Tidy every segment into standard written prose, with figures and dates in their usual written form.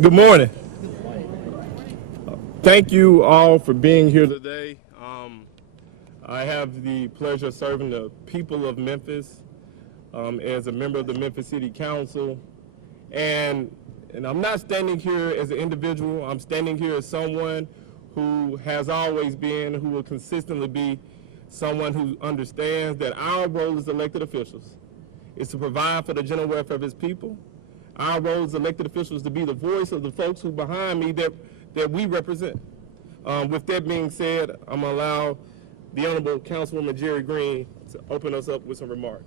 Good morning. Thank you all for being here today. I have the pleasure of serving the people of Memphis as a member of the Memphis City Council. And I'm not standing here as an individual. I'm standing here as someone who has always been, who will consistently be, someone who understands that our role as elected officials is to provide for the general welfare of his people. Our role as elected officials is to be the voice of the folks who behind me that we represent. With that being said, I'm going to allow the Honorable Councilwoman Jerri Green to open us up with some remarks.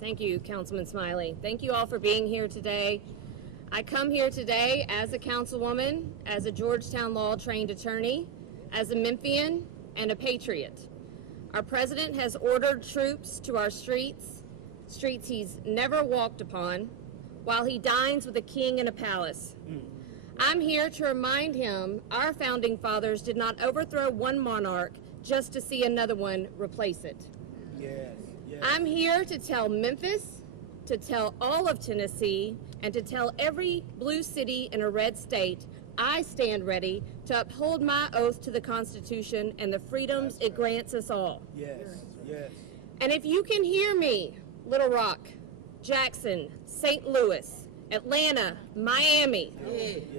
Thank you, Councilman Smiley. Thank you all for being here today. I come here today as a councilwoman, as a Georgetown law-trained attorney, as a Memphian, and a patriot. Our president has ordered troops to our streets he's never walked upon, while he dines with a king in a palace. I'm here to remind him our founding fathers did not overthrow one monarch just to see another one replace it. Yes, yes. I'm here to tell Memphis, to tell all of Tennessee, and to tell every blue city in a red state, I stand ready to uphold my oath to the Constitution and the freedoms it grants us all. Yes, yes. And if you can hear me, Little Rock, Jackson, St. Louis, Atlanta, Miami,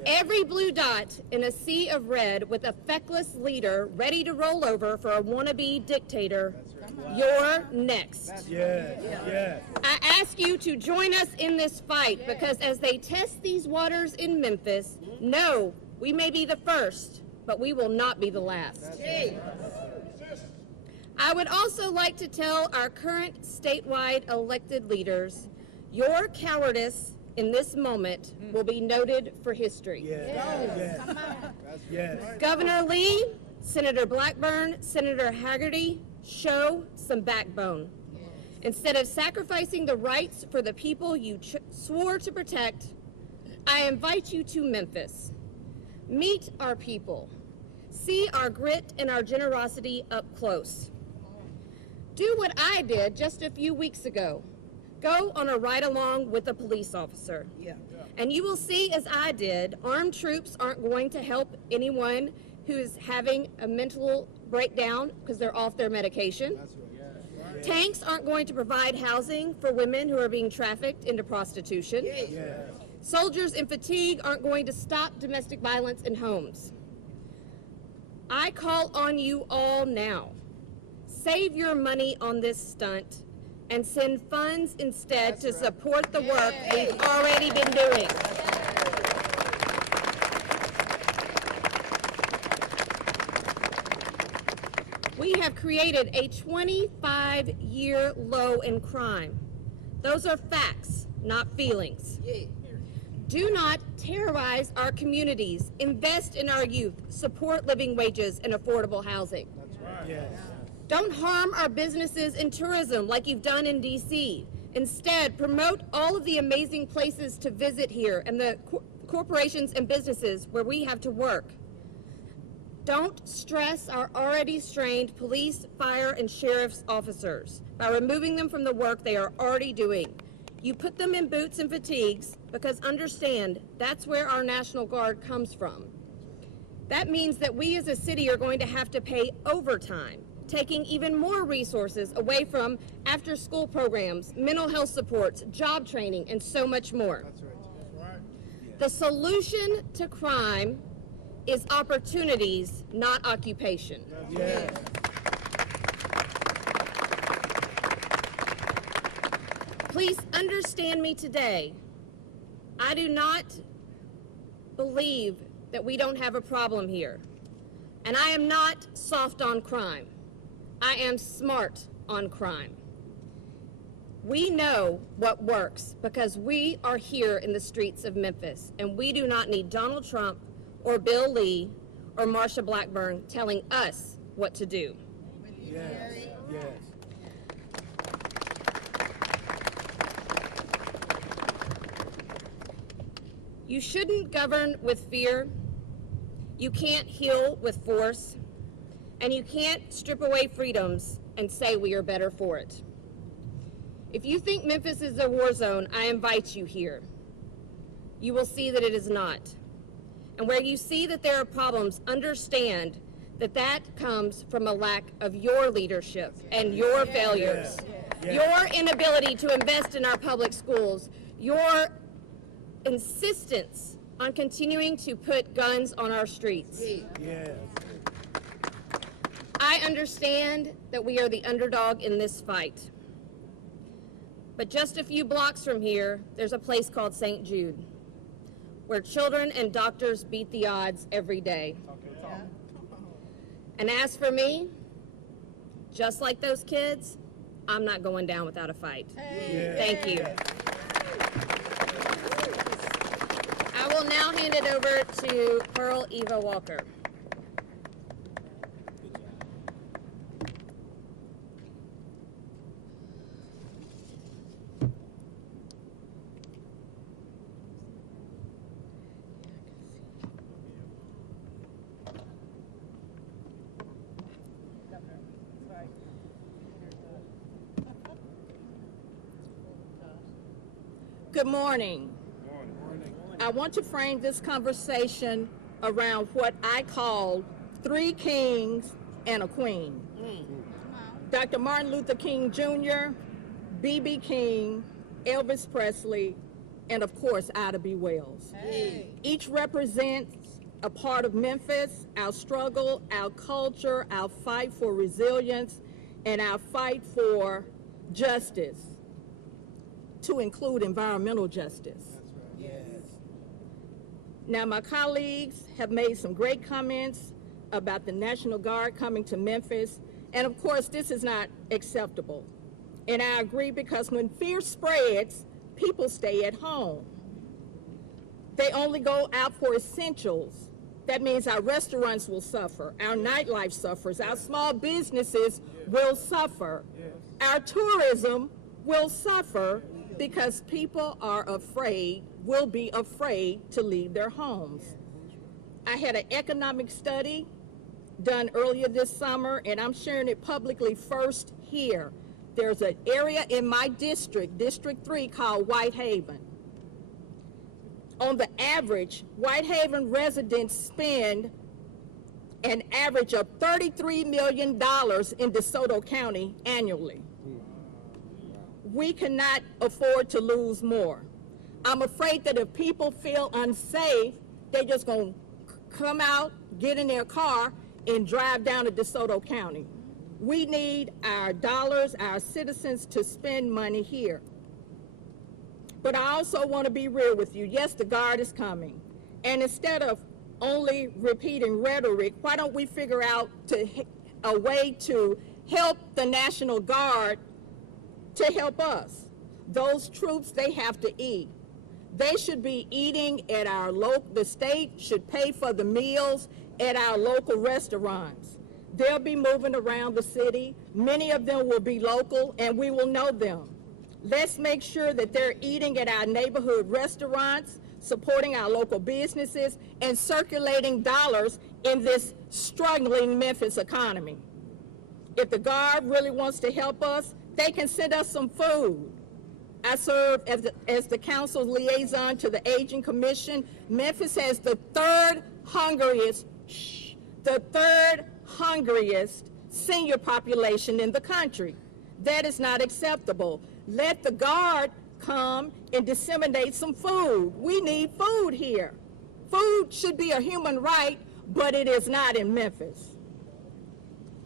every blue dot in a sea of red with a feckless leader ready to roll over for a wannabe dictator, you're next. Yes, yes. I ask you to join us in this fight because as they test these waters in Memphis, no, we may be the first, but we will not be the last. I would also like to tell our current statewide elected leaders, your cowardice in this moment will be noted for history. Yes, yes. Governor Lee, Senator Blackburn, Senator Haggerty, show some backbone. Instead of sacrificing the rights for the people you swore to protect, I invite you to Memphis. Meet our people. See our grit and our generosity up close. Do what I did just a few weeks ago. Go on a ride-along with a police officer. And you will see, as I did, armed troops aren't going to help anyone who is having a mental breakdown because they're off their medication. Tanks aren't going to provide housing for women who are being trafficked into prostitution. Soldiers in fatigue aren't going to stop domestic violence in homes. I call on you all now. Save your money on this stunt and send funds instead to support the work we've already been doing. We have created a 25-year low in crime. Those are facts, not feelings. Do not terrorize our communities. Invest in our youth. Support living wages and affordable housing. Yes. Don't harm our businesses and tourism like you've done in D.C. Instead, promote all of the amazing places to visit here and the corporations and businesses where we have to work. Don't stress our already strained police, fire, and sheriff's officers by removing them from the work they are already doing. You put them in boots and fatigues because understand that's where our National Guard comes from. That means that we as a city are going to have to pay overtime, taking even more resources away from after-school programs, mental health supports, job training, and so much more. That's right. The solution to crime is opportunities, not occupation. Yes. Please understand me today. I do not believe that we don't have a problem here. And I am not soft on crime. I am smart on crime. We know what works because we are here in the streets of Memphis, and we do not need Donald Trump or Bill Lee or Marsha Blackburn telling us what to do. Yes, yes. You shouldn't govern with fear. You can't heal with force. And you can't strip away freedoms and say we are better for it. If you think Memphis is a war zone, I invite you here. you will see that it is not. And where you see that there are problems, understand that that comes from a lack of your leadership and your failures, your inability to invest in our public schools, your insistence on continuing to put guns on our streets. Yes. I understand that we are the underdog in this fight. But just a few blocks from here, there's a place called St. Jude, where children and doctors beat the odds every day. And as for me, just like those kids, I'm not going down without a fight. Thank you. I will now hand it over to Pearl Eva Walker. Good morning. I want to frame this conversation around what I call 3 kings and a queen. Dr. Martin Luther King Jr., B.B. King, Elvis Presley, and of course, Ida B. Wells. Each represents a part of Memphis, our struggle, our culture, our fight for resilience, and our fight for justice, to include environmental justice. Yes. Now, my colleagues have made some great comments about the National Guard coming to Memphis, and of course, this is not acceptable. And I agree, because when fear spreads, people stay at home. They only go out for essentials. That means our restaurants will suffer, our nightlife suffers, our small businesses will suffer, our tourism will suffer, because people are afraid, will be afraid to leave their homes. I had an economic study done earlier this summer, and I'm sharing it publicly first here. There's an area in my district, District 3, called Whitehaven. On the average, Whitehaven residents spend an average of $33 million in DeSoto County annually. We cannot afford to lose more. I'm afraid that if people feel unsafe, they're just going to come out, get in their car, and drive down to DeSoto County. We need our dollars, our citizens, to spend money here. But I also want to be real with you. Yes, the Guard is coming. And instead of only repeating rhetoric, why don't we figure out a way to help the National Guard to help us? Those troops, they have to eat. They should be eating at our the state should pay for the meals at our local restaurants. They'll be moving around the city. Many of them will be local, and we will know them. Let's make sure that they're eating at our neighborhood restaurants, supporting our local businesses, and circulating dollars in this struggling Memphis economy. If the Guard really wants to help us, they can send us some food. I serve as the council's liaison to the Aging Commission. Memphis has the third hungriest senior population in the country. That is not acceptable. Let the Guard come and disseminate some food. We need food here. Food should be a human right, but it is not in Memphis.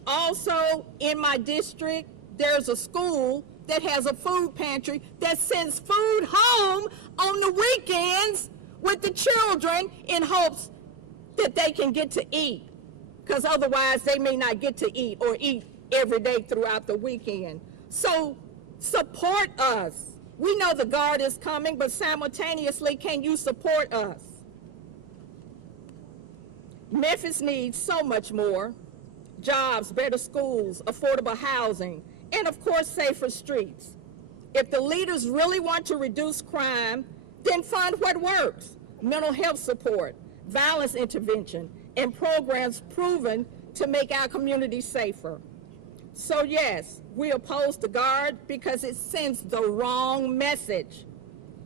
Also, in my district, there's a school that has a food pantry that sends food home on the weekends with the children in hopes that they can get to eat, because otherwise they may not get to eat or eat every day throughout the weekend. So support us. We know the Guard is coming, but simultaneously, can you support us? Memphis needs so much more: jobs, better schools, affordable housing, and of course, safer streets. If the leaders really want to reduce crime, then fund what works: mental health support, violence intervention, and programs proven to make our communities safer. So yes, we oppose the Guard because it sends the wrong message.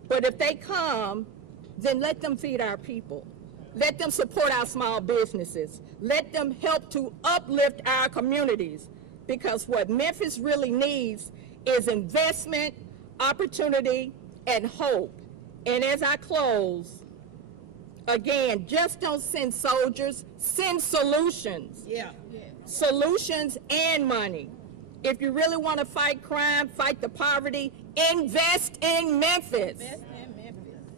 But if they come, then let them feed our people. Let them support our small businesses. Let them help to uplift our communities, because what Memphis really needs is investment, opportunity, and hope. And as I close, again, just don't send soldiers, send solutions. Yeah. Solutions and money. If you really want to fight crime, fight the poverty, invest in Memphis.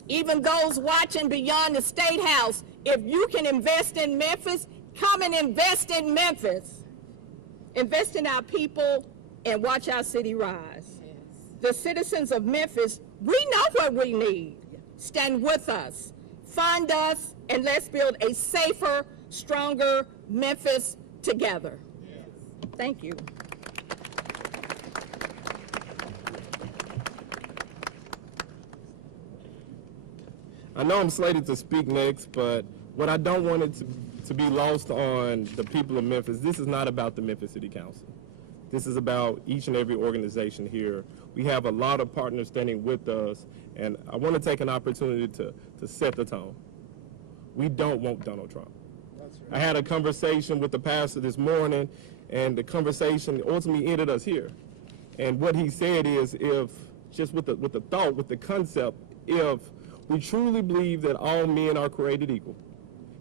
Even those watching beyond the State House, if you can invest in Memphis, come and invest in Memphis. Invest in our people and watch our city rise. The citizens of Memphis, we know what we need. Stand with us, fund us, and let's build a safer, stronger Memphis together. Thank you. I know I'm slated to speak next, but what I don't want it to be lost on the people of Memphis, this is not about the Memphis City Council. This is about each and every organization here. We have a lot of partners standing with us, and I want to take an opportunity to set the tone. We don't want Donald Trump. I had a conversation with the pastor this morning, and the conversation ultimately ended us here. And what he said is, if, just with the thought, with the concept, if we truly believe that all men are created equal,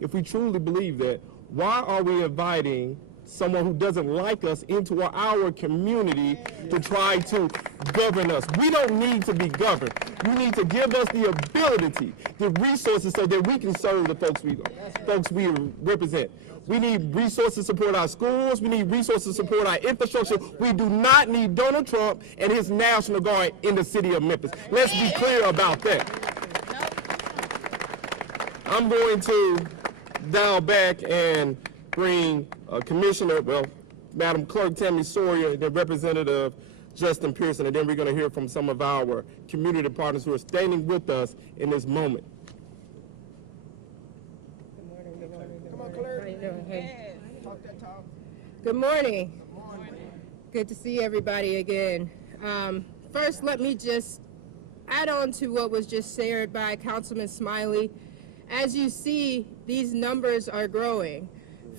if we truly believe that, why are we inviting someone who doesn't like us into our community to try to govern us? We don't need to be governed. You need to give us the ability, the resources, so that we can serve the folks we represent. We need resources to support our schools. We need resources to support our infrastructure. We do not need Donald Trump and his National Guard in the city of Memphis. Let's be clear about that. I'm going to dial back and bring Commissioner, Madam Clerk Tammy Sawyer, and then Representative Justin Pearson, and then we're going to hear from some of our community partners who are standing with us in this moment. Good morning. Good to see everybody again. First, let me just add on to what was just shared by Councilman Smiley. As you see, these numbers are growing,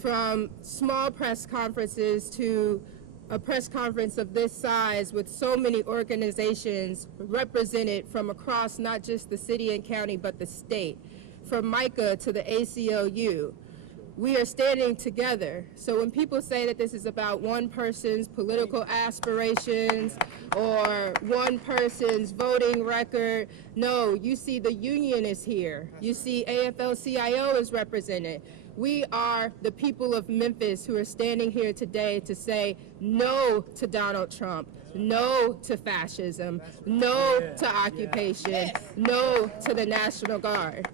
from small press conferences to a press conference of this size with so many organizations represented from across not just the city and county, but the state, from MICA to the ACLU. We are standing together. So when people say that this is about one person's political aspirations or one person's voting record, no, you see the union is here. You see AFL-CIO is represented. We are the people of Memphis who are standing here today to say no to Donald Trump, no to fascism, no to occupation, no to the National Guard.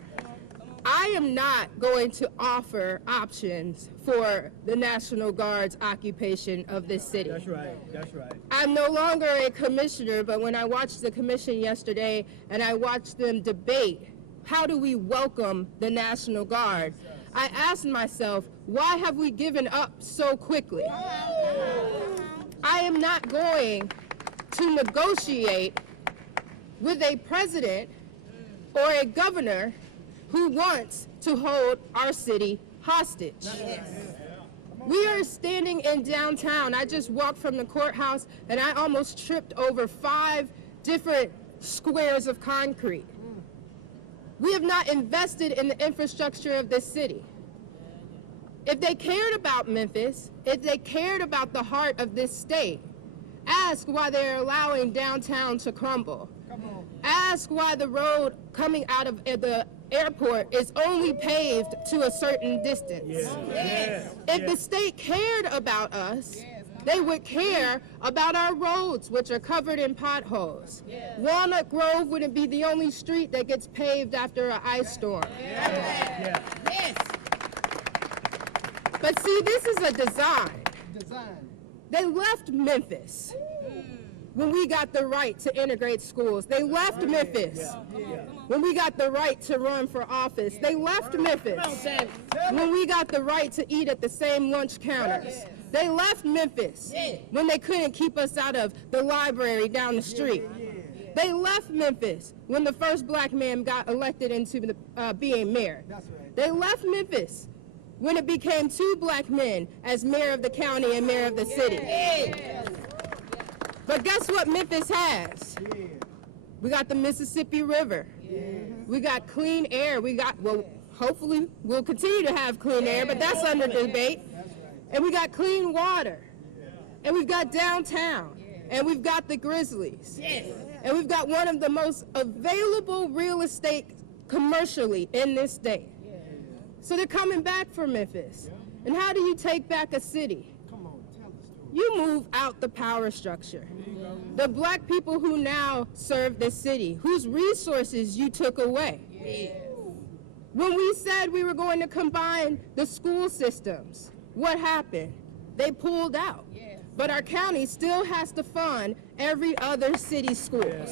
I am not going to offer options for the National Guard's occupation of this city. That's right, that's right. I'm no longer a commissioner, but when I watched the commission yesterday and I watched them debate, how do we welcome the National Guard? I asked myself, why have we given up so quickly? I am not going to negotiate with a president or a governor who wants to hold our city hostage. We are standing in downtown. I just walked from the courthouse and I almost tripped over 5 different squares of concrete. We have not invested in the infrastructure of this city. If they cared about Memphis, if they cared about the heart of this state, ask why they're allowing downtown to crumble. Ask why the road coming out of the airport is only paved to a certain distance. If the state cared about us, they would care about our roads, which are covered in potholes. Walnut Grove wouldn't be the only street that gets paved after an ice storm. But see, this is a design. They left Memphis when we got the right to integrate schools. They left Memphis when we got the right to run for office. They left Memphis when we got the right to eat at the same lunch counters. They left Memphis when they couldn't keep us out of the library down the street. They left Memphis when the first black man got elected into being mayor. That's right. They left Memphis when it became 2 black men as mayor of the county and mayor of the city. But guess what Memphis has? Yeah. We got the Mississippi River. We got clean air. We got, well, hopefully we'll continue to have clean air, but that's under debate. And we got clean water. And we've got downtown. And we've got the Grizzlies. And we've got one of the most available real estate commercially in this state. So they're coming back for Memphis. And how do you take back a city? Come on, tell the story. You move out the power structure. The black people who now serve the city, whose resources you took away. When we said we were going to combine the school systems, what happened? They pulled out. But our county still has to fund every other city schools.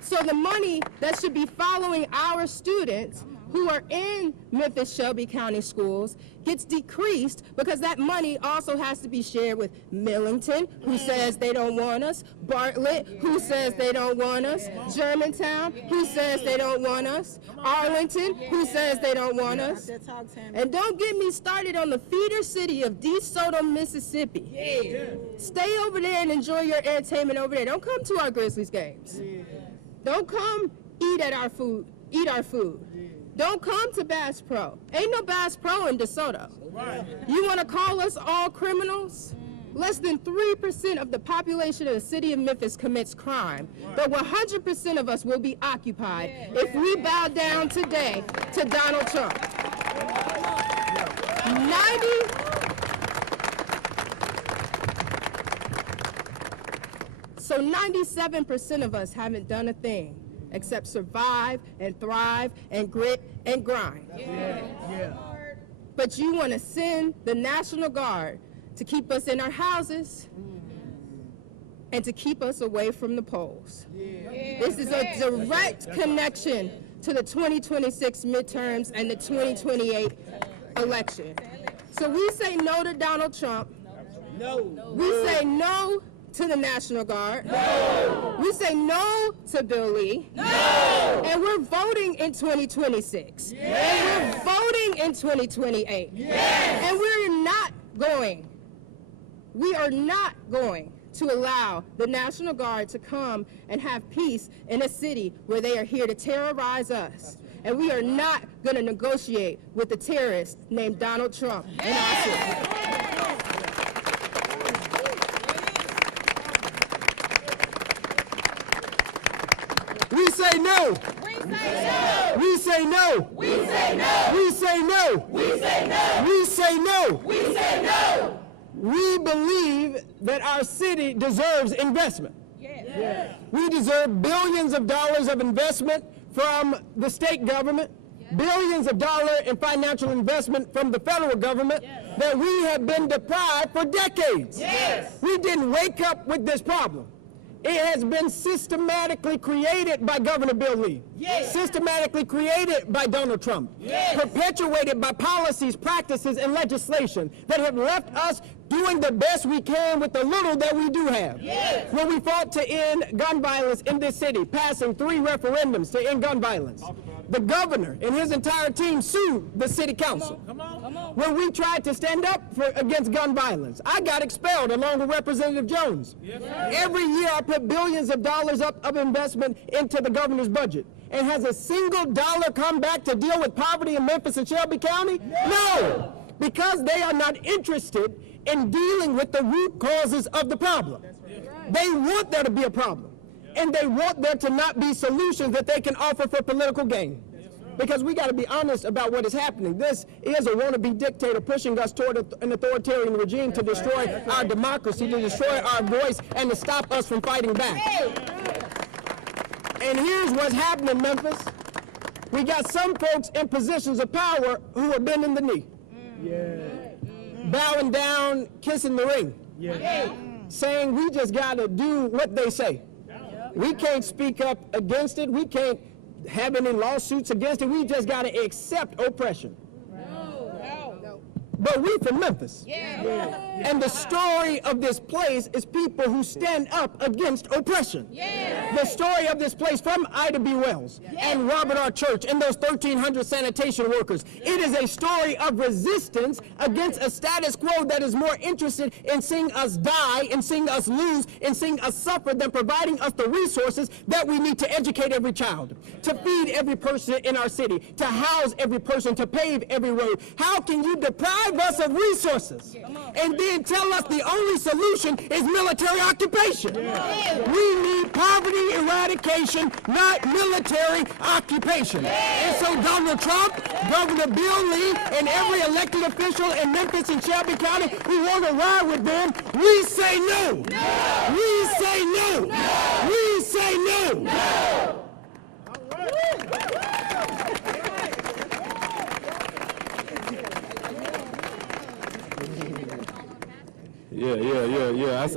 So the money that should be following our students who are in Memphis Shelby County schools gets decreased because that money also has to be shared with Millington, who says they don't want us, Bartlett, who says they don't want us, Germantown, who says they don't want us, Arlington, who says they don't want us. And don't get me started on the feeder city of DeSoto, Mississippi. Stay over there and enjoy your entertainment over there. Don't come to our Grizzlies games. Don't come eat our food. Don't come to Bass Pro. Ain't no Bass Pro in DeSoto. You want to call us all criminals? Less than 3% of the population of the city of Memphis commits crime, but 100% of us will be occupied if we bow down today to Donald Trump. 97% of us haven't done a thing except survive and thrive and grit and grind. But you want to send the National Guard to keep us in our houses and to keep us away from the polls. This is a direct connection to the 2026 midterms and the 2028 election. So we say no to Donald Trump. We say no to the National Guard. We say no to Bill Lee. And we're voting in 2026. And we're voting in 2028. And we are not going to allow the National Guard to come and have peace in a city where they are here to terrorize us. And we are not going to negotiate with a terrorist named Donald Trump in our city. We say no. We say no. We say no. We say no. We say no. We say no. We say no. We believe that our city deserves investment. We deserve billions of dollars of investment from the state government, billions of dollars in financial investment from the federal government that we have been deprived for decades. We didn't wake up with this problem. It has been systematically created by Governor Bill Lee, systematically created by Donald Trump, perpetuated by policies, practices, and legislation that have left us doing the best we can with the little that we do have. When we fought to end gun violence in this city, passing 3 referendums to end gun violence, the governor and his entire team sued the city council. When we tried to stand up against gun violence, I got expelled along with Representative Jones. Every year I put billions of dollars of investment into the governor's budget. And has a single dollar come back to deal with poverty in Memphis and Shelby County? No, because they are not interested in dealing with the root causes of the problem. They want there to be a problem. And they want there to not be solutions that they can offer for political gain. Because we got to be honest about what is happening. This is a wannabe dictator pushing us toward an authoritarian regime to destroy our democracy, to destroy our voice, and to stop us from fighting back. And here's what's happening, Memphis. We got some folks in positions of power who are bending the knee. Bowing down, kissing the ring. Saying we just got to do what they say. We can't speak up against it. We can't have any lawsuits against it. We just got to accept oppression. but we from Memphis. And the story of this place is people who stand up against oppression. The story of this place from Ida B. Wells and Robert R. Church and those 1,300 sanitation workers. It is a story of resistance against a status quo that is more interested in seeing us die, in seeing us lose, in seeing us suffer than providing us the resources that we need to educate every child, to feed every person in our city, to house every person, to pave every road. How can you deprive us of resources and then tell us the only solution is military occupation? We need poverty eradication, not military occupation. And so Donald Trump, Governor Bill Lee, and every elected official in Memphis and Shelby County who want to ride with them, we say no. We say no. We say no. Yeah.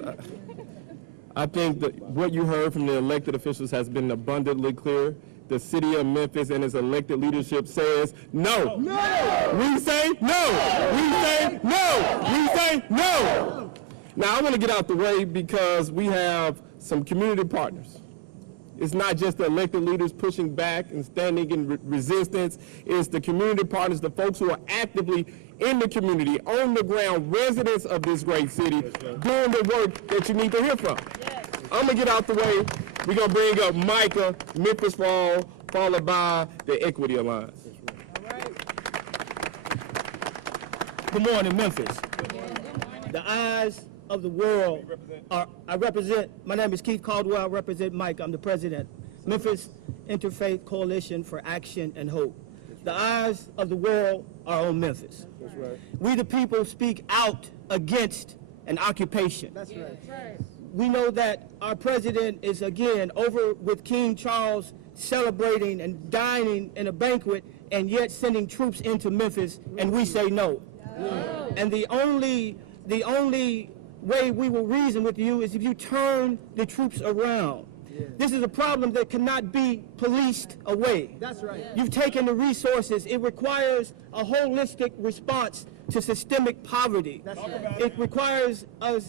I think that what you heard from the elected officials has been abundantly clear. The city of Memphis and its elected leadership says no. We say no. We say no. We say no. Now, I want to get out the way because we have some community partners. It's not just the elected leaders pushing back and standing in resistance. It's the community partners, the folks who are actively in the community, on the ground, residents of this great city, doing the work that you need to hear from. I'm going to get out the way. We're going to bring up Micah, Memphis for All, followed by the Equity Alliance. Good morning, Memphis. The eyes of the world are, my name is Keith Caldwell, I represent Mike, I'm the president. Memphis Interfaith Coalition for Action and Hope. The eyes of the world are on Memphis. That's right. We the people speak out against an occupation. That's right. We know that our president is again over with King Charles celebrating and dining in a banquet and yet sending troops into Memphis, and we say no. And the only way we will reason with you is if you turn the troops around. This is a problem that cannot be policed away. That's right. You've taken the resources. It requires a holistic response to systemic poverty. That's right. It requires a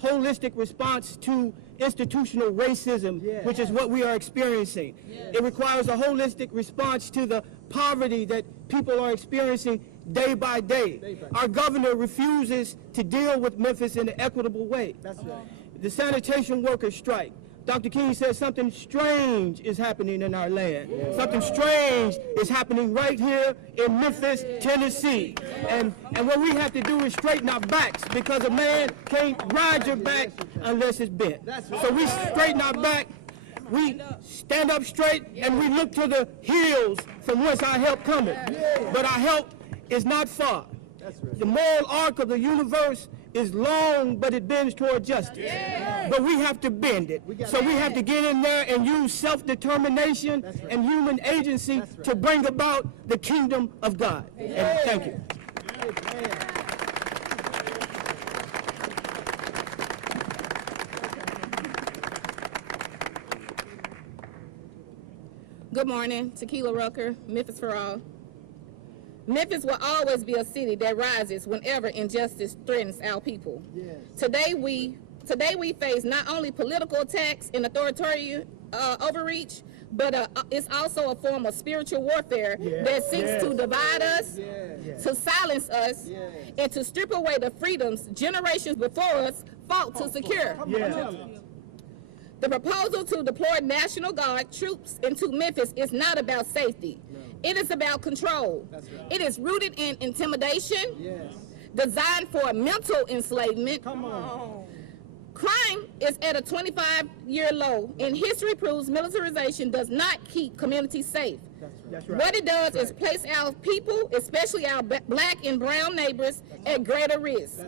holistic response to institutional racism, which is what we are experiencing. It requires a holistic response to the poverty that people are experiencing day by day. Our governor refuses to deal with Memphis in an equitable way. That's right. The sanitation workers strike. Dr. King says something strange is happening in our land. Something strange is happening right here in Memphis, Tennessee. And what we have to do is straighten our backs, because a man can't ride your back unless it's bent. So we straighten our back, we stand up straight, and we look to the hills from whence our help cometh. But our help is not far. The moral arc of the universe is long, but it bends toward justice. But we have to bend it. So we have to get in there and use self-determination and human agency to bring about the kingdom of God. And thank you. Good morning, Tequila Rucker, Memphis for All. Memphis will always be a city that rises whenever injustice threatens our people. Today we face not only political attacks and authoritarian overreach, but it's also a form of spiritual warfare that seeks to divide us, to silence us, and to strip away the freedoms generations before us fought to secure. The proposal to deploy National Guard troops into Memphis is not about safety. It is about control. Right. It is rooted in intimidation, designed for mental enslavement. Come on. Crime is at a 25-year low, and history proves militarization does not keep communities safe. That's right. What it does is place our people, especially our black and brown neighbors, at greater risk,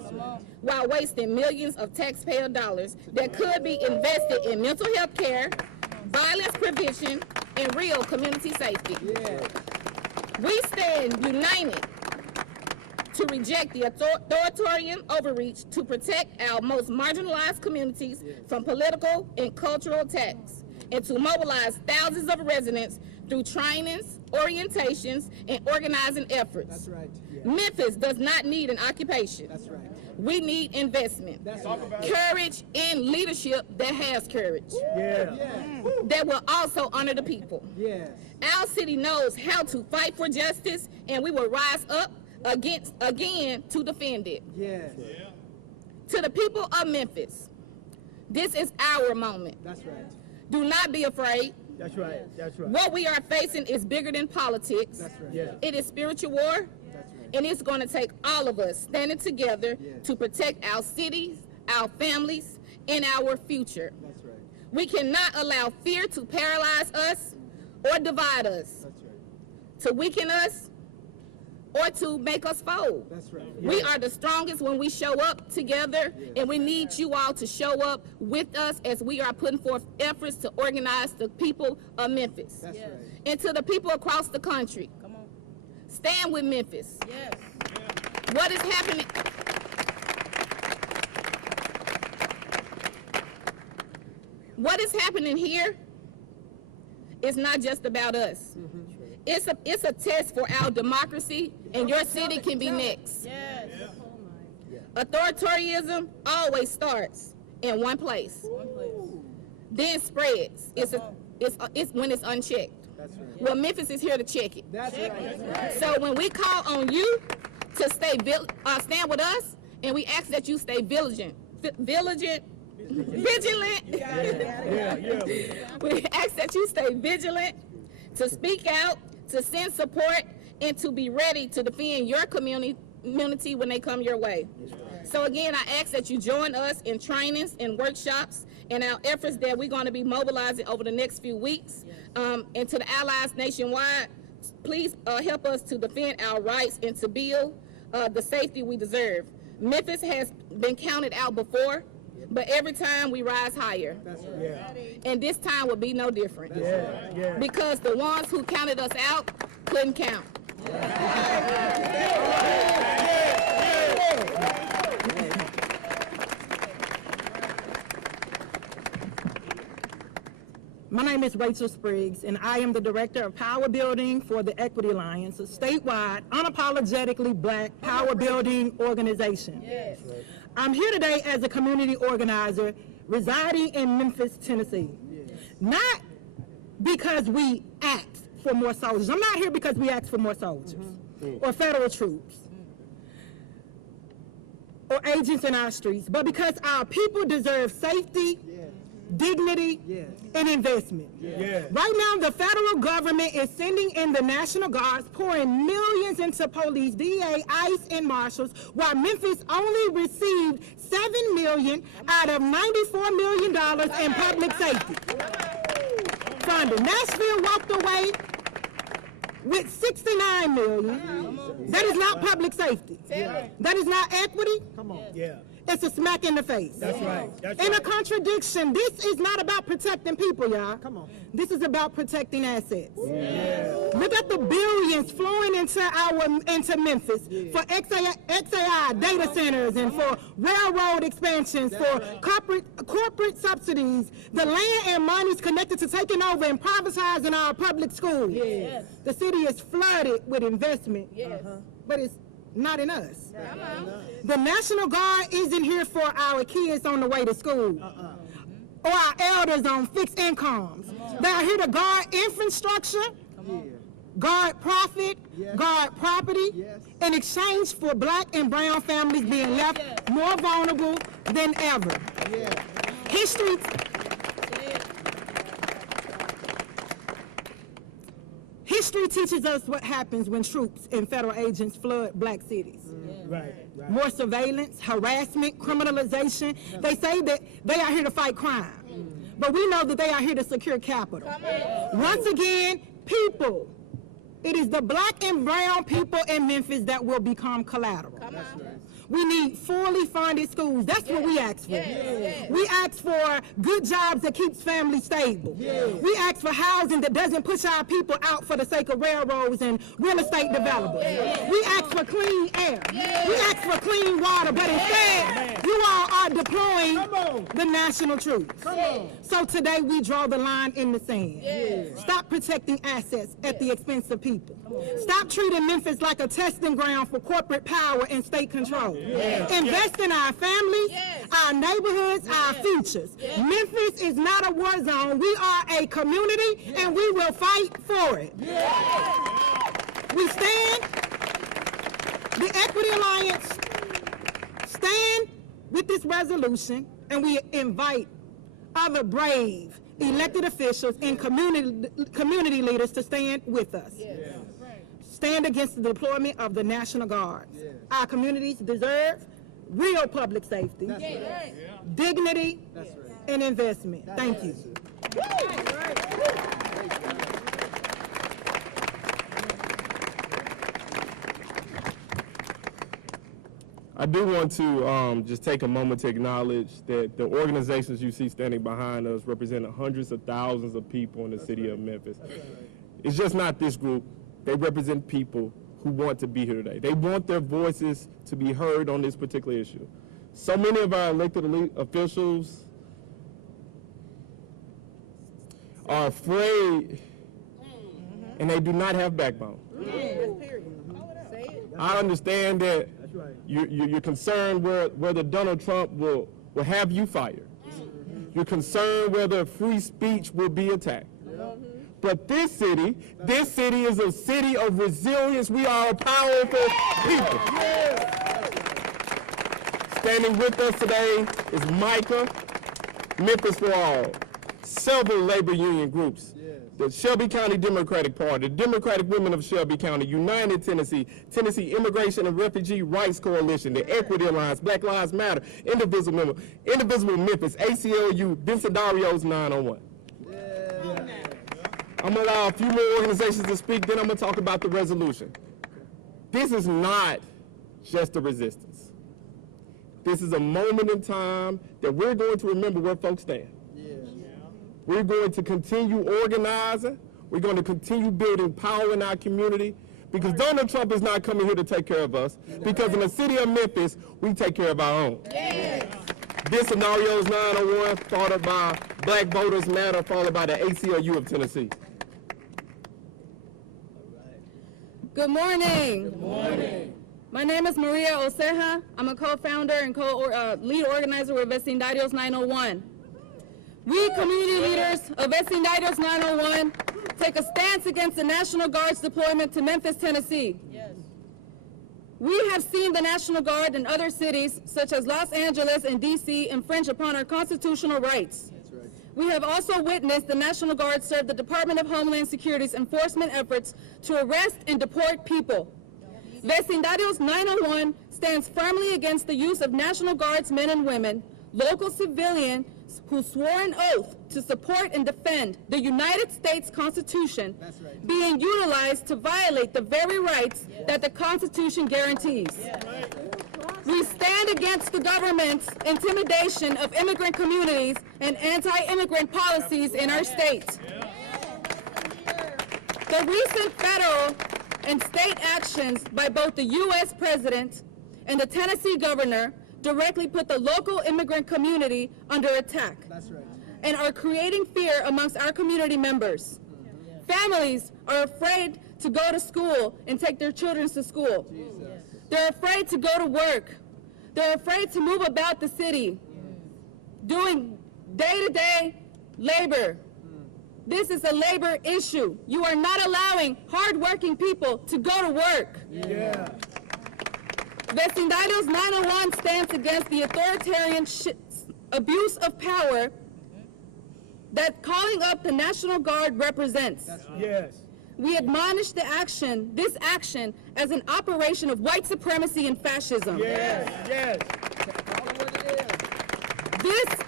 while wasting millions of taxpayer dollars that could be invested in mental health care, violence prevention, and real community safety. We stand united to reject the authoritarian overreach to protect our most marginalized communities from political and cultural attacks, and to mobilize thousands of residents through trainings, orientations, and organizing efforts. That's right. Yeah. Memphis does not need an occupation. That's right. We need investment. That's right. Courage and leadership that has courage. Yeah. That will also honor the people. Yes. Our city knows how to fight for justice, and we will rise up again to defend it. Yes. To the people of Memphis, this is our moment. That's right. Do not be afraid. That's right. That's right. What we are facing is bigger than politics. That's right. Yeah. It is spiritual war, That's right. and it's going to take all of us standing together Yes. to protect our cities, our families, and our future. That's right. We cannot allow fear to paralyze us or divide us, That's right. to weaken us, or to make us fold. That's right. We are the strongest when we show up together, and we need you all to show up with us as we are putting forth efforts to organize the people of Memphis. That's right. And to the people across the country, stand with Memphis. Yes. What is happening? What is happening here is not just about us. It's a test for our democracy, and your city can be next. Yes. Authoritarianism always starts in one place, then spreads. It's when it's unchecked. That's right. Well, Memphis is here to check it. That's right. So when we call on you to stand with us, and we ask that you stay vigilant. We ask that you stay vigilant, to speak out, to send support, and to be ready to defend your community when they come your way. So again, I ask that you join us in trainings and workshops and our efforts that we're going to be mobilizing over the next few weeks. And to the allies nationwide, please help us to defend our rights and to build the safety we deserve. Memphis has been counted out before, but every time we rise higher. That's right. And this time will be no different. Yeah. Because the ones who counted us out couldn't count. My name is Rachel Spriggs, and I am the Director of Power Building for the Equity Alliance, a statewide, unapologetically black power building organization. Yes. I'm here today as a community organizer residing in Memphis, Tennessee. Yes. Not because we asked for more soldiers. I'm not here because we asked for more soldiers or federal troops or agents in our streets, but because our people deserve safety, dignity, and investment. Right now, the federal government is sending in the National Guards, pouring millions into police, DA, ICE, and marshals, while Memphis only received $7 million out of $94 million in public safety funding. Nashville walked away with $69 million. That is not public safety. That is not equity. Come on. Yeah. It's a smack in the face. That's right. That's In right. a contradiction, this is not about protecting people, y'all. Come on. This is about protecting assets. Look at the billions flowing into Memphis for XAI data centers and for railroad expansions, for corporate subsidies, the land and monies connected to taking over and privatizing our public schools. The city is flooded with investment, but it's not in us. The National Guard isn't here for our kids on the way to school or our elders on fixed incomes. They are here to guard infrastructure, guard profit, guard property, in exchange for black and brown families being left more vulnerable than ever. History teaches us what happens when troops and federal agents flood black cities. Right. More surveillance, harassment, criminalization. They say that they are here to fight crime, but we know that they are here to secure capital. Once again, people. It is the black and brown people in Memphis that will become collateral. We need fully funded schools. That's what we ask for. We ask for good jobs that keeps families stable. We ask for housing that doesn't push our people out for the sake of railroads and real estate developers. We ask for clean air. We ask for clean water, but instead, you all are deploying the national troops. So today we draw the line in the sand. Stop protecting assets at the expense of people. Stop treating Memphis like a testing ground for corporate power and state control. Invest in our families, our neighborhoods, our futures. Memphis is not a war zone. We are a community, and we will fight for it. We stand, the Equity Alliance, stand with this resolution, and we invite other brave elected officials and community leaders to stand with us. Stand against the deployment of the National Guard. Our communities deserve real public safety, dignity, and investment. Thank you. I do want to just take a moment to acknowledge that the organizations you see standing behind us represent hundreds of thousands of people in the city of Memphis. It's just not this group. They represent people who want to be here today. They want their voices to be heard on this particular issue. So many of our elected officials are afraid, and they do not have backbone. I understand that you're concerned whether Donald Trump will have you fired. You're concerned whether free speech will be attacked. But this city is a city of resilience. We are a powerful people. Standing with us today is Micah, Memphis for All, several labor union groups, the Shelby County Democratic Party, the Democratic Women of Shelby County, United Tennessee, Tennessee Immigration and Refugee Rights Coalition, the Equity Alliance, Black Lives Matter, Indivisible Memphis, ACLU, Vincendarios 901. I'm going to allow a few more organizations to speak, then I'm going to talk about the resolution. This is not just a resistance. This is a moment in time that we're going to remember where folks stand. We're going to continue organizing. We're going to continue building power in our community, because Donald Trump is not coming here to take care of us, because in the city of Memphis, we take care of our own. This scenario is 901, followed by Black Voters Matter, followed by the ACLU of Tennessee. Good morning. Good morning. My name is Maria Oseja. I'm a co-founder and lead organizer with Vecindarios 901. We community leaders of Vecindarios 901 take a stance against the National Guard's deployment to Memphis, Tennessee. We have seen the National Guard in other cities, such as Los Angeles and D.C., infringe upon our constitutional rights. We have also witnessed the National Guard serve the Department of Homeland Security's enforcement efforts to arrest and deport people. Vecindarios 901 stands firmly against the use of National Guard's men and women, local civilians who swore an oath to support and defend the United States Constitution being utilized to violate the very rights that the Constitution guarantees. We stand against the government's intimidation of immigrant communities and anti-immigrant policies in our state. The recent federal and state actions by both the U.S. President and the Tennessee governor directly put the local immigrant community under attack and are creating fear amongst our community members. Families are afraid to go to school and take their children to school. They're afraid to go to work. They're afraid to move about the city, doing day-to-day labor. This is a labor issue. You are not allowing hard-working people to go to work. Vecindarios 901 stands against the authoritarian abuse of power that calling up the National Guard represents. We admonish this action as an operation of white supremacy and fascism. This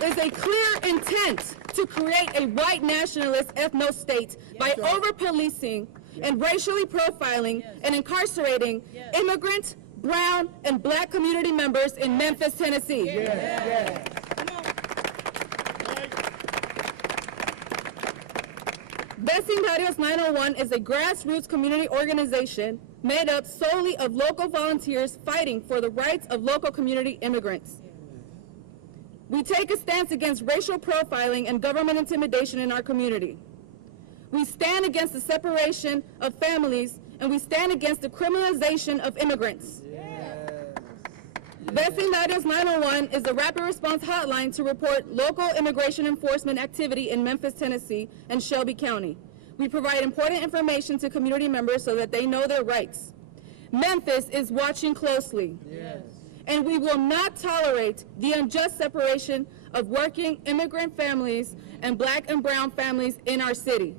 is a clear intent to create a white nationalist ethno-state by over-policing and racially profiling and incarcerating immigrant, brown, and black community members in Memphis, Tennessee. Vecindarios 901 is a grassroots community organization made up solely of local volunteers fighting for the rights of local community immigrants. We take a stance against racial profiling and government intimidation in our community. We stand against the separation of families, and we stand against the criminalization of immigrants. Vecindarios 901 is a rapid response hotline to report local immigration enforcement activity in Memphis, Tennessee, and Shelby County. We provide important information to community members so that they know their rights. Memphis is watching closely. And we will not tolerate the unjust separation of working immigrant families and black and brown families in our city.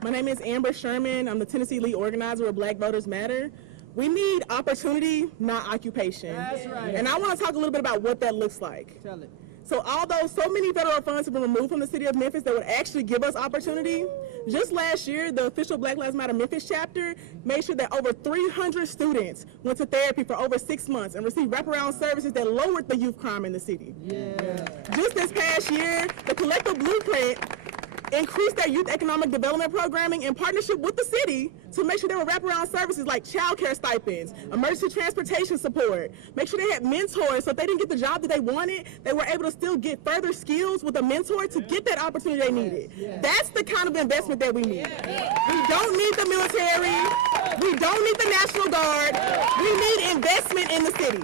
My name is Amber Sherman. I'm the Tennessee lead organizer of Black Voters Matter. We need opportunity, not occupation. That's right. And I want to talk a little bit about what that looks like. Tell it. So although so many federal funds have been removed from the city of Memphis that would actually give us opportunity, just last year, the official Black Lives Matter Memphis chapter made sure that over 300 students went to therapy for over 6 months and received wraparound services that lowered the youth crime in the city. Just this past year, the Collective Blueprint increased their youth economic development programming in partnership with the city to make sure there were wraparound services like child care stipends, emergency transportation support, make sure they had mentors so if they didn't get the job that they wanted, they were able to still get further skills with a mentor to get that opportunity they needed. That's the kind of investment that we need. We don't need the military. We don't need the National Guard. We need investment in the city.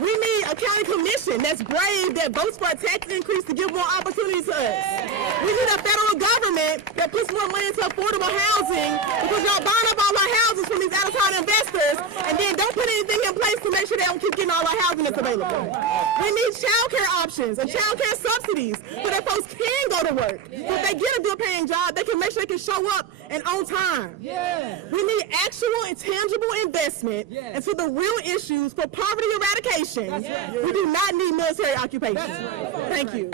We need a county commission that's brave, that votes for a tax increase to give more opportunities to us. We need a federal government that puts more money into affordable housing because y'all buying up all our houses from these out-of-town investors and then don't put anything in place to make sure they don't keep getting all our housing that's available. We need child care options and child care subsidies so that folks can go to work. So if they get a good-paying job, they can make sure they can show up and on time. We need actual and tangible investment into the real issues for poverty eradication. We do not need military occupation. Thank you.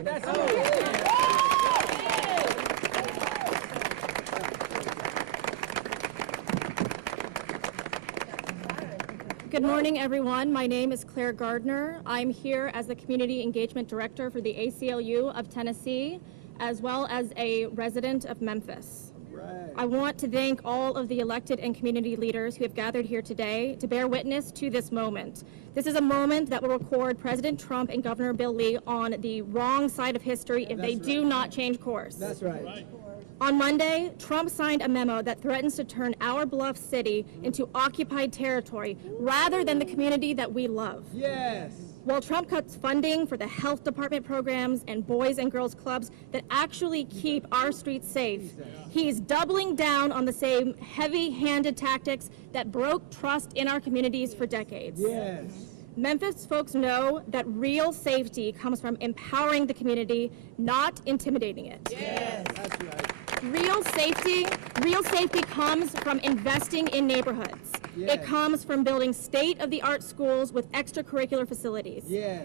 Good morning, everyone. My name is Claire Gardner. I'm here as the Community Engagement Director for the ACLU of Tennessee, as well as a resident of Memphis. I want to thank all of the elected and community leaders who have gathered here today to bear witness to this moment. This is a moment that will record President Trump and Governor Bill Lee on the wrong side of history if they do not change course. That's right. On Monday, Trump signed a memo that threatens to turn our beloved city into occupied territory rather than the community that we love. While Trump cuts funding for the health department programs and boys and girls clubs that actually keep our streets safe, he's doubling down on the same heavy-handed tactics that broke trust in our communities for decades. Memphis folks know that real safety comes from empowering the community, not intimidating it. That's right. Real safety comes from investing in neighborhoods. It comes from building state-of-the-art schools with extracurricular facilities.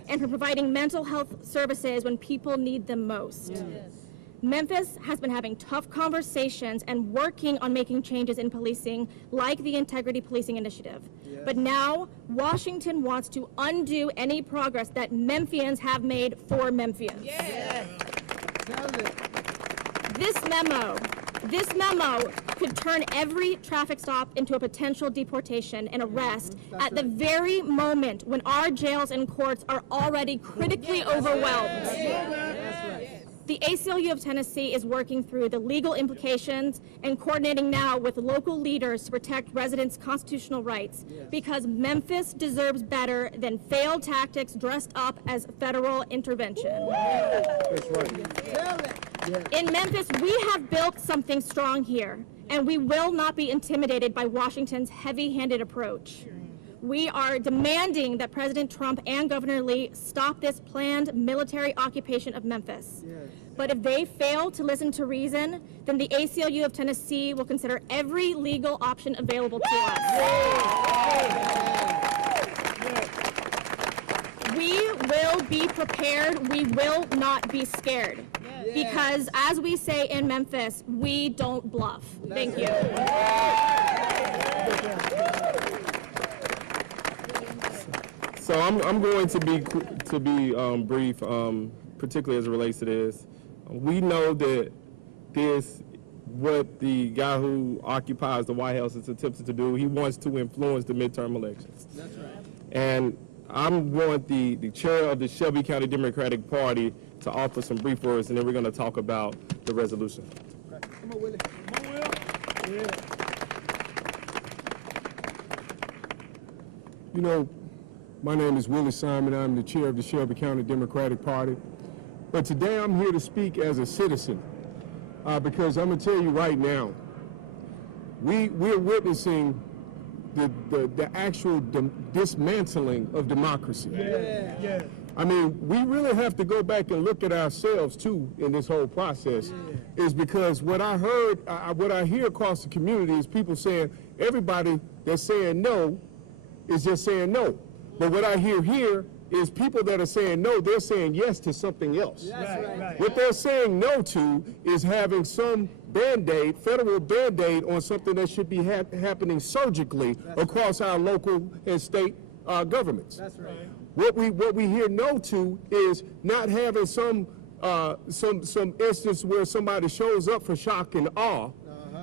And from providing mental health services when people need them most. Memphis has been having tough conversations and working on making changes in policing, like the Integrity Policing Initiative. But now, Washington wants to undo any progress that Memphians have made for Memphians. This memo could turn every traffic stop into a potential deportation and arrest at the very moment when our jails and courts are already critically overwhelmed. The ACLU of Tennessee is working through the legal implications and coordinating now with local leaders to protect residents' constitutional rights because Memphis deserves better than failed tactics dressed up as federal intervention. In Memphis, we have built something strong here, and we will not be intimidated by Washington's heavy-handed approach. We are demanding that President Trump and Governor Lee stop this planned military occupation of Memphis. But if they fail to listen to reason, then the ACLU of Tennessee will consider every legal option available to us. We will be prepared. We will not be scared. Because as we say in Memphis, we don't bluff. Thank you. So I'm going to be brief, particularly as it relates to this. We know that what the guy who occupies the White House is attempting to do. He wants to influence the midterm elections. That's right. And I want the chair of the Shelby County Democratic Party to offer some brief words, and then we're going to talk about the resolution. Come on, Willie. Come on, Will. Yeah. You know, my name is Willie Simon. I'm the chair of the Shelby County Democratic Party. But today I'm here to speak as a citizen because I'm going to tell you right now, we're witnessing the actual dismantling of democracy. Yeah. I mean, we really have to go back and look at ourselves too in this whole process. Is because what I heard, what I hear across the community is people saying everybody that's saying no is just saying no. But what I hear here is people that are saying no, they're saying yes to something else. Right. What they're saying no to is having some Band-Aid, federal Band-Aid on something that should be happening surgically across our local and state governments. That's right. What we hear no to is not having some instance where somebody shows up for shock and awe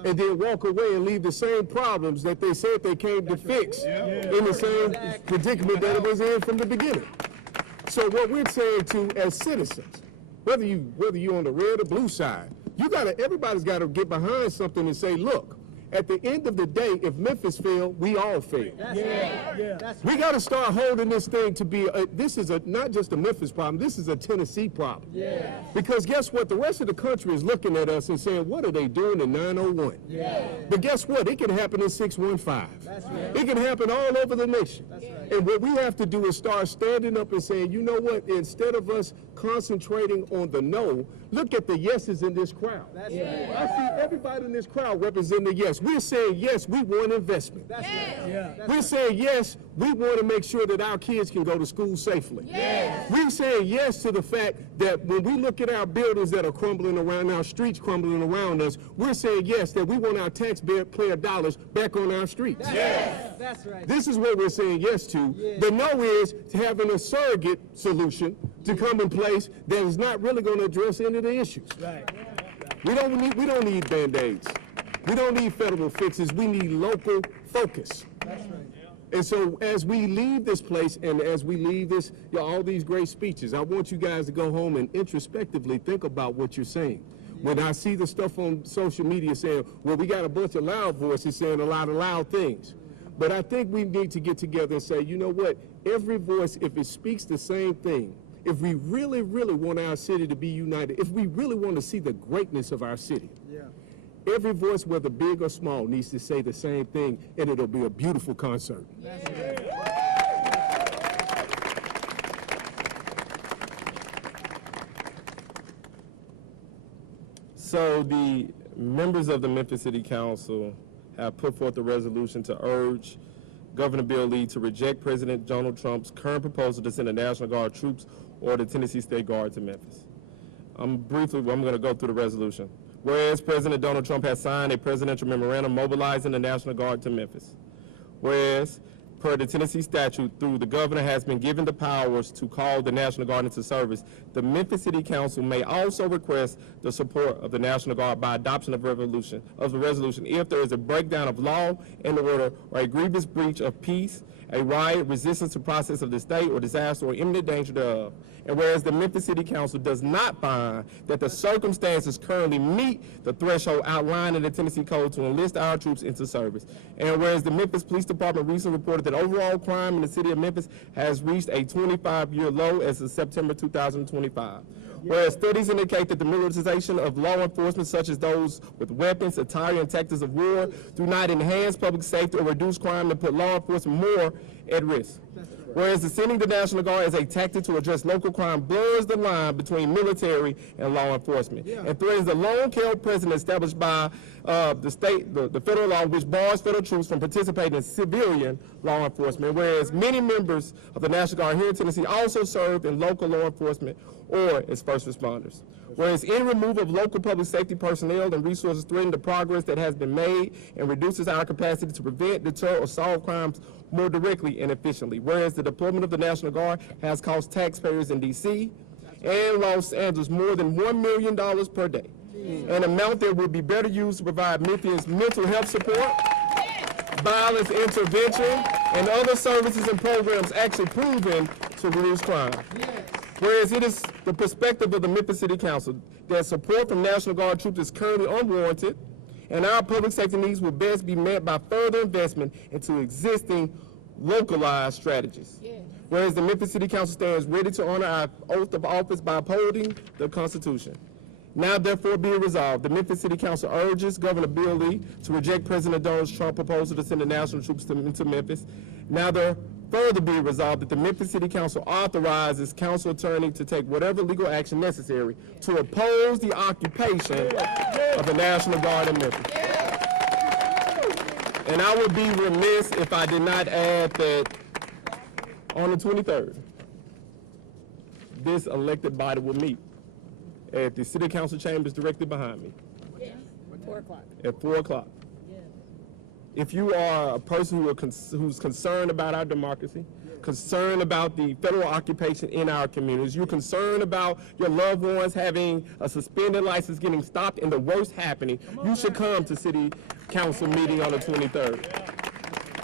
and then walk away and leave the same problems that they said they came to fix in the same predicament that it was in from the beginning. So what we're saying to as citizens, whether you're on the red or blue side, everybody's got to get behind something and say, look, at the end of the day, if Memphis failed, we all failed. We got to start holding this thing to be, this is not just a Memphis problem, this is a Tennessee problem. Because guess what? The rest of the country is looking at us and saying, what are they doing in 901? But guess what? It can happen in 615. It can happen all over the nation. And what we have to do is start standing up and saying, you know what? Instead of us concentrating on the no, look at the yeses in this crowd. I see everybody in this crowd representing the yes. We're saying yes, we want investment. We're saying yes, we want to make sure that our kids can go to school safely. We're saying yes to the fact that when we look at our buildings that are crumbling around, our streets crumbling around us, we're saying yes, that we want our taxpayer dollars back on our streets. That's right. This is what we're saying yes to. The no is having a surrogate solution to come in place that is not really going to address any of the issues. We don't need Band-Aids. We don't need federal fixes. We need local focus. And so as we leave this place and as we leave this, all these great speeches, I want you guys to go home and introspectively think about what you're saying. When I see the stuff on social media saying, well, we got a bunch of loud voices saying a lot of loud things. But I think we need to get together and say, you know what, every voice, if it speaks the same thing, if we really, really want our city to be united, if we really want to see the greatness of our city, every voice, whether big or small, needs to say the same thing, and it'll be a beautiful concert. So the members of the Memphis City Council have put forth a resolution to urge Governor Bill Lee to reject President Donald Trump's current proposal to send the National Guard troops or the Tennessee State Guard to Memphis. I'm going to go through the resolution. Whereas President Donald Trump has signed a presidential memorandum mobilizing the National Guard to Memphis. Whereas, per the Tennessee statute, through the governor has been given the powers to call the National Guard into service, the Memphis City Council may also request the support of the National Guard by adoption of the resolution if there is a breakdown of law and order or a grievous breach of peace, a riot, resistance to process of the state, or disaster or imminent danger thereof. And whereas the Memphis City Council does not find that the circumstances currently meet the threshold outlined in the Tennessee Code to enlist our troops into service. And whereas the Memphis Police Department recently reported that overall crime in the city of Memphis has reached a 25-year low as of September 2025. Whereas studies indicate that the militarization of law enforcement, such as those with weapons, attire, and tactics of war, do not enhance public safety or reduce crime and put law enforcement more at risk. Whereas sending the National Guard as a tactic to address local crime blurs the line between military and law enforcement and threatens the long-held precedent established by the federal law, which bars federal troops from participating in civilian law enforcement, whereas many members of the National Guard here in Tennessee also serve in local law enforcement or as first responders. Whereas any removal of local public safety personnel and resources threaten the progress that has been made and reduces our capacity to prevent, deter, or solve crimes more directly and efficiently. Whereas the deployment of the National Guard has cost taxpayers in D.C. and Los Angeles more than $1 million per day, an amount that would be better used to provide Memphians mental health support, violence intervention, and other services and programs actually proven to reduce crime. Whereas it is the perspective of the Memphis City Council that support from National Guard troops is currently unwarranted, and our public safety needs will best be met by further investment into existing localized strategies. Whereas the Memphis City Council stands ready to honor our oath of office by upholding the Constitution. Now therefore be it resolved, the Memphis City Council urges Governor Bill Lee to reject President Donald Trump's proposal to send the national troops into Memphis. Now further be resolved that the Memphis City Council authorizes council attorney to take whatever legal action necessary to oppose the occupation of the National Guard in Memphis. And I would be remiss if I did not add that on the 23rd, this elected body will meet at the City Council chambers directly behind me. 4 o'clock. At 4 o'clock. If you are a person who's concerned about our democracy, concerned about the federal occupation in our communities, you're concerned about your loved ones having a suspended license getting stopped and the worst happening, you should come to City Council meeting on the 23rd.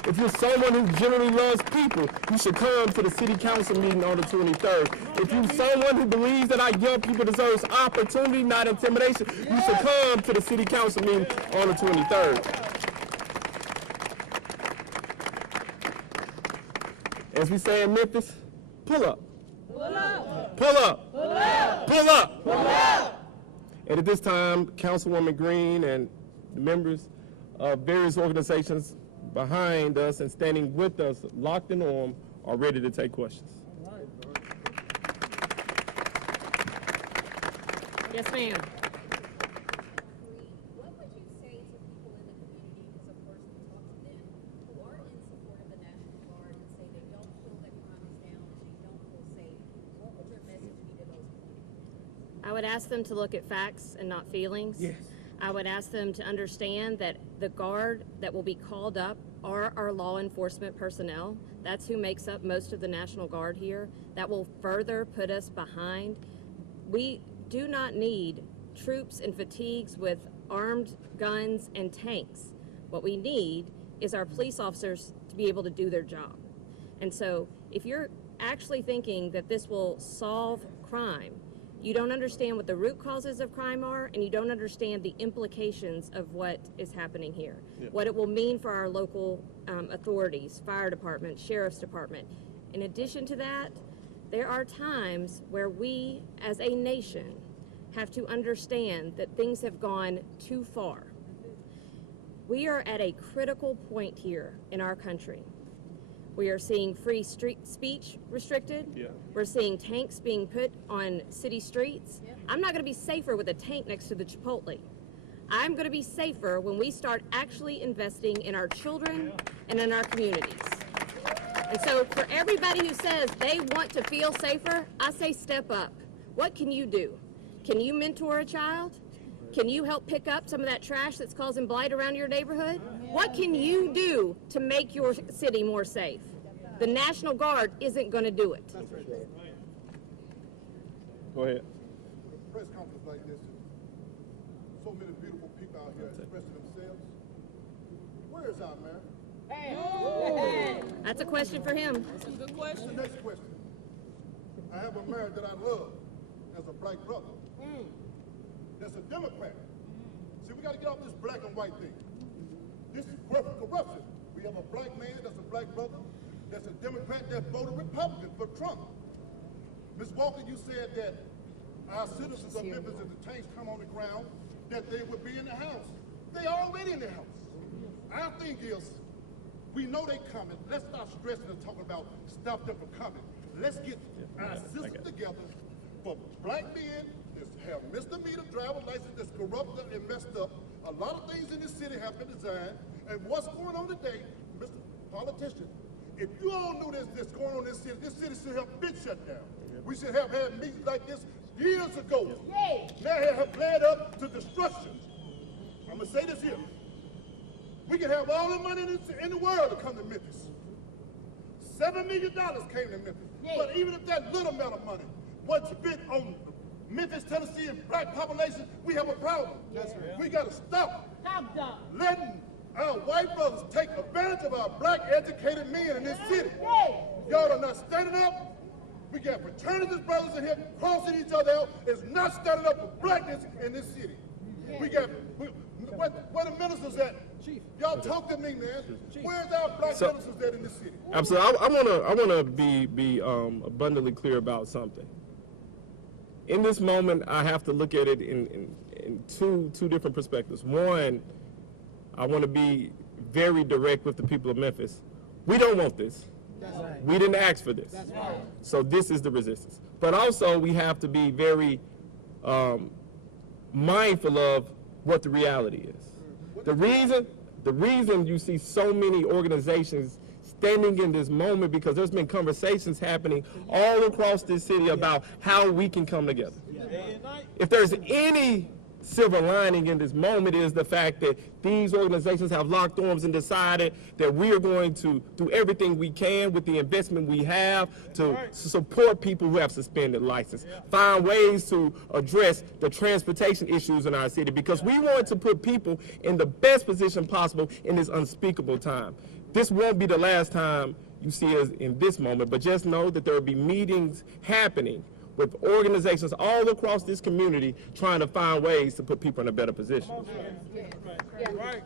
If you're someone who generally loves people, you should come to the City Council meeting on the 23rd. If you're someone who believes that our young people deserve opportunity, not intimidation, you should come to the City Council meeting on the 23rd. As we say in Memphis, pull up. Pull up. Pull up. Pull up. Pull up. Pull up. And at this time, Councilwoman Green and the members of various organizations behind us and standing with us, locked in arm, are ready to take questions. Yes, ma'am. What would you say to people in the community, because of course we talk to them, who are in support of the National Guard and say they don't feel that crime is down and they don't feel safe? What would your message be to those people? I would ask them to look at facts and not feelings. Yes. I would ask them to understand that the Guard that will be called up are our law enforcement personnel. That's who makes up most of the National Guard here. That will further put us behind. We do not need troops in fatigues with armed guns and tanks. What we need is our police officers to be able to do their job. And so if you're actually thinking that this will solve crime, you don't understand what the root causes of crime are, and you don't understand the implications of what is happening here. What it will mean for our local authorities, fire department, sheriff's department. In addition to that, there are times where we, as a nation, have to understand that things have gone too far. We are at a critical point here in our country. We are seeing free street speech restricted. We're seeing tanks being put on city streets. I'm not going to be safer with a tank next to the Chipotle. I'm going to be safer when we start actually investing in our children and in our communities. And so for everybody who says they want to feel safer, I say step up. What can you do? Can you mentor a child? Can you help pick up some of that trash that's causing blight around your neighborhood? What can you do to make your city more safe? The National Guard isn't going to do it. Go ahead. Press conference like this, so many beautiful people out here expressing themselves. Where is our mayor? That's a question for him. That's a good question. The next question. I have a mayor that I love as a black brother. That's a Democrat. See, we got to get off this black and white thing. This is corruption. We have a black man that's a black brother, that's a Democrat that voted Republican for Trump. Ms. Walker, you said that our citizens of Memphis, if the tanks come on the ground, that they would be in the house. They are already in the house. Our thing is, We know they coming. Let's stop stressing and talking about stop them from coming. Let's get our system together for black men that have misdemeanor driver license that's corrupted and messed up. A lot of things in this city have been designed. And what's going on today, Mr. Politician, if you all knew this going on in this city should have been shut down. We should have had meetings like this years ago. Now it have led up to destruction. I'm gonna say this here. We can have all the money in the world to come to Memphis. $7 million came to Memphis. But even if that little amount of money was spent on Memphis, Tennessee, and black population, we have a problem. We gotta stop letting our white brothers take advantage of our black educated men in this city. Y'all are not standing up. We got fraternity brothers in here crossing each other out. It's not standing up for blackness in this city. We got, where the ministers at? Y'all talk to me, man. Where's our black ministers at in this city? Absolutely. I wanna be abundantly clear about something. In this moment, I have to look at it in two different perspectives. One, I want to be very direct with the people of Memphis. We don't want this. Right. We didn't ask for this. Right. So this is the resistance. But also, we have to be very mindful of what the reality is. The reason you see so many organizations standing in this moment, because there's been conversations happening all across this city about how we can come together. If there's any silver lining in this moment, is the fact that these organizations have locked arms and decided that we are going to do everything we can with the investment we have to support people who have suspended license, find ways to address the transportation issues in our city, because we want to put people in the best position possible in this unspeakable time. This won't be the last time you see us in this moment, but just know that there will be meetings happening with organizations all across this community trying to find ways to put people in a better position. Right.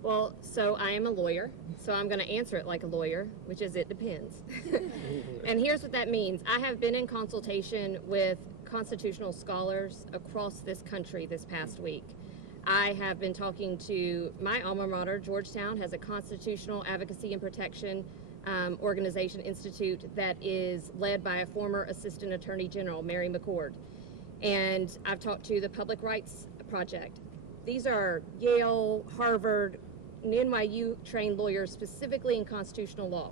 Well, so I am a lawyer, so I'm going to answer it like a lawyer, which is it depends. And here's what that means. I have been in consultation with constitutional scholars across this country this past week. I have been talking to my alma mater. Georgetown has a constitutional advocacy and protection organization institute that is led by a former assistant attorney general, Mary McCord. And I've talked to the Public Rights Project. These are Yale, Harvard, and NYU trained lawyers specifically in constitutional law.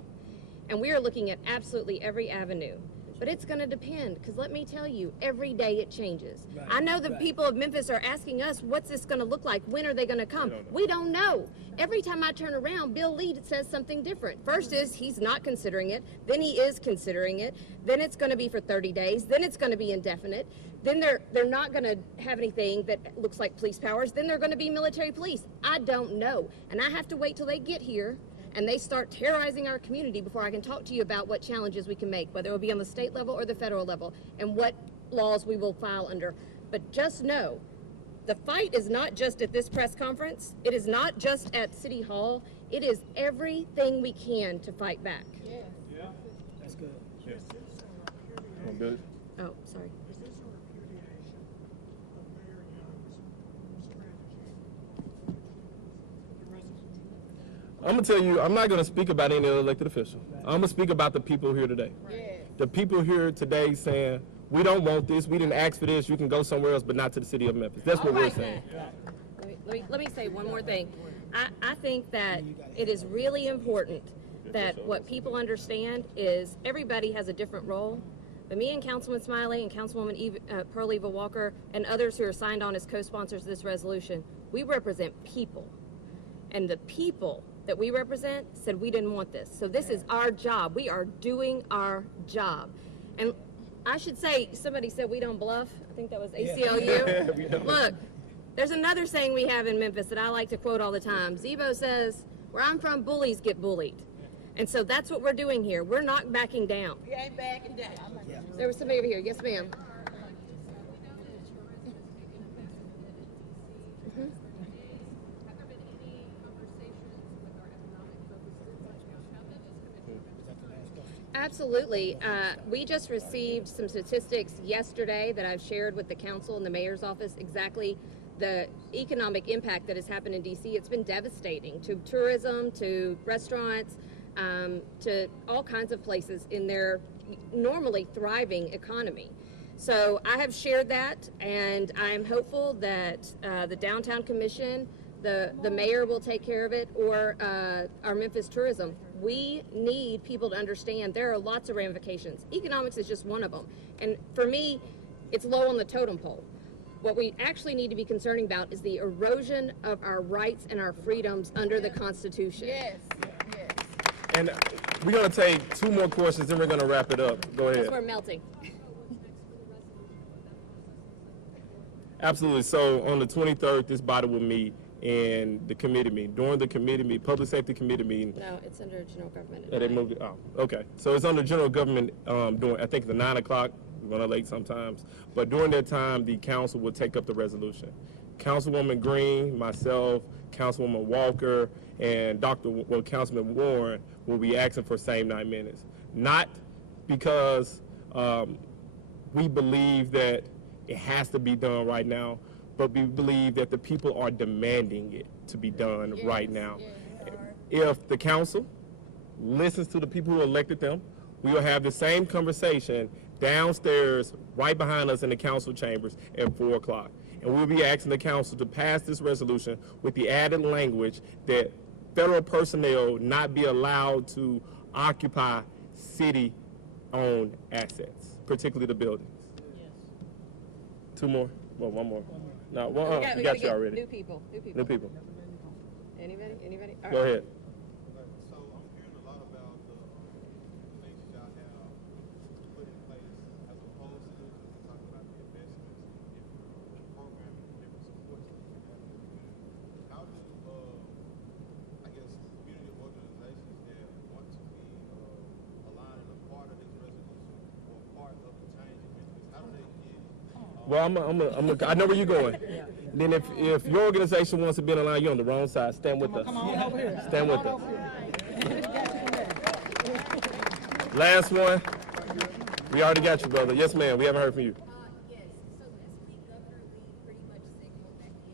And we are looking at absolutely every avenue. But it's going to depend, because let me tell you, every day it changes. Right. I know the people of Memphis are asking us, what's this going to look like? When are they going to come? We don't know. Every time I turn around, Bill Lee says something different. First is he's not considering it, then he is considering it, then it's going to be for 30 days, then it's going to be indefinite, then they're not going to have anything that looks like police powers, then they're going to be military police. I don't know, and I have to wait till they get here and they start terrorizing our community before I can talk to you about what challenges we can make, whether it will be on the state level or the federal level, and what laws we will file under. But just know, the fight is not just at this press conference. It is not just at City Hall. It is everything we can to fight back. Yeah. That's good. Yes. Good. Oh, sorry. I'm gonna tell you, I'm not gonna speak about any other elected official. I'm gonna speak about the people here today. The people here today saying, we don't want this, we didn't ask for this, you can go somewhere else, but not to the city of Memphis. That's what we're saying. Let me say one more thing. I think that it is really important that what people understand is everybody has a different role. But me and Councilman Smiley and Councilwoman Pearl Eva Walker and others who are signed on as co-sponsors of this resolution, we represent people. And the people that we represent said we didn't want this. So this is our job. We are doing our job. And I should say, somebody said we don't bluff. I think that was ACLU. Look, there's another saying we have in Memphis that I like to quote all the time. Zebo says, where I'm from, bullies get bullied. And so that's what we're doing here. We're not backing down. We ain't backing down. There was somebody over here. Yes, ma'am. Absolutely. We just received some statistics yesterday that I've shared with the council and the mayor's office, exactly the economic impact that has happened in DC. It's been devastating to tourism, to restaurants, to all kinds of places in their normally thriving economy. So I have shared that, and I'm hopeful that the Downtown Commission, the mayor will take care of it, or our Memphis tourism. We need people to understand there are lots of ramifications. Economics is just one of them. And for me, it's low on the totem pole. What we actually need to be concerned about is the erosion of our rights and our freedoms under the Constitution. Yes. And we're going to take 2 more questions, then we're going to wrap it up. Go ahead. Because we're melting. Absolutely. So on the 23rd, this body will meet in the committee meeting. During the committee meeting, public safety committee meeting. No, it's under general government. They moved it. Oh, okay. So it's under general government during, I think, the 9 o'clock. We're running late sometimes. But during that time, the council will take up the resolution. Councilwoman Green, myself, Councilwoman Walker, and Councilman Warren will be asking for same 9 minutes. Not because we believe that it has to be done right now, but we believe that the people are demanding it to be done right now. If the council listens to the people who elected them, we will have the same conversation downstairs right behind us in the council chambers at 4 o'clock. And we'll be asking the council to pass this resolution with the added language that federal personnel not be allowed to occupy city-owned assets, particularly the buildings. 2 more? Well, 1 more. No, we got you already. New people. Anybody? All Go right. ahead. So I'm hearing a lot about the things y'all have put in place as opposed to talking about the investments in different programs and different supports that you have in the community. How do, I guess, community organizations that want to be aligned and a part of this resolution or part of the change in Memphis, how do they get? Well, I know where you're going. Then if your organization wants to be in a line, you're on the wrong side. Stand with us. Stand with us. Last one. We already got you, brother. Yes, ma'am. We haven't heard from you. Yes. So this week, Governor Lee pretty much signaled that he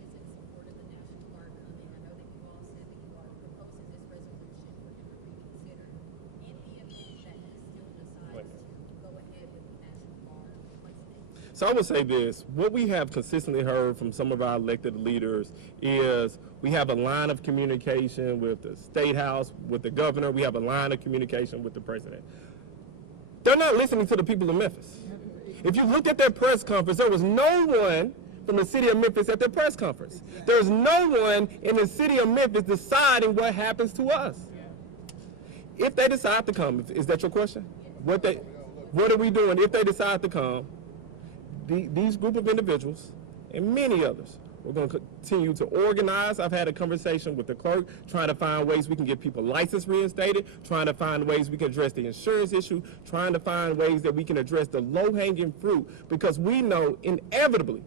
is in support of the National Guard coming. I know that you all said that you are proposing this resolution for him to reconsider. In the event that he still decides to go ahead with the National Guard, what's next? So I would say this, what we have consistently heard from some of our elected leaders is we have a line of communication with the State House, with the governor, we have a line of communication with the president. They're not listening to the people of Memphis. If you look at their press conference, there was no one from the city of Memphis at their press conference. There's no one in the city of Memphis deciding what happens to us. If they decide to come, is that your question? What are we doing if they decide to come? These group of individuals and many others, we're going to continue to organize. I've had a conversation with the clerk trying to find ways we can get people license reinstated, trying to find ways we can address the insurance issue, trying to find ways that we can address the low-hanging fruit, because we know inevitably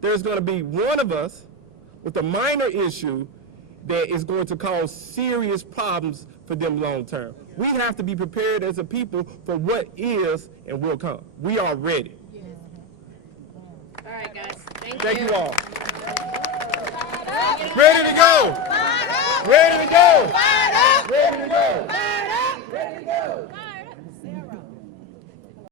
there's going to be one of us with a minor issue that is going to cause serious problems for them long term. We have to be prepared as a people for what is and will come. We are ready. All right, guys. Thank you all. Ready to go. Ready to go. Ready to go.